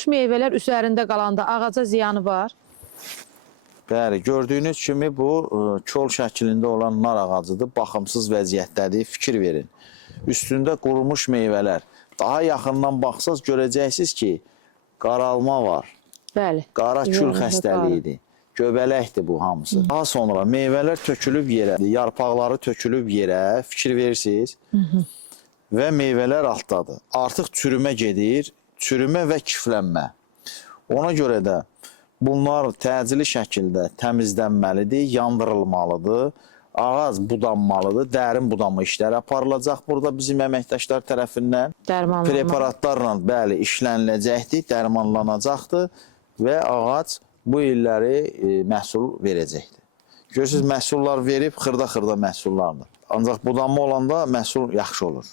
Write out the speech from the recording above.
Qurumuş meyvələr üzərində qalanda ağaca ziyanı var? Bəli, gördüyünüz kimi bu kol şəklində olan nar ağacıdır. Baxımsız vəziyyətdədir. Fikir verin. Üstündə qurumuş meyvələr. Daha yaxından baxsaz görəcəksiniz ki, qaralma var. Bəli. Qara kül xəstəliyidir. Göbələkdir bu hamısı. Daha sonra meyvələr tökülüb yerə, yarpaqları tökülüb yerə, fikir verirsiniz. Və meyvələr altdadır. Artıq çürümə gedir, çürümə və kiflənmə. Ona görə də bunlar təcili şəkildə təmizlənməlidir, yandırılmalıdır, ağac budanmalıdır, dərin budama işləri aparılacaq burada bizim əməkdaşlar tərəfindən. Preparatlarla bəli, işləniləcəkdir, dərmanlanacaqdır və ağac bu illəri məhsul verəcəkdir. Görürsünüz, məhsullar verib xırda-xırda məhsullardır. Ancaq budanma olanda məhsul yaxşı olur.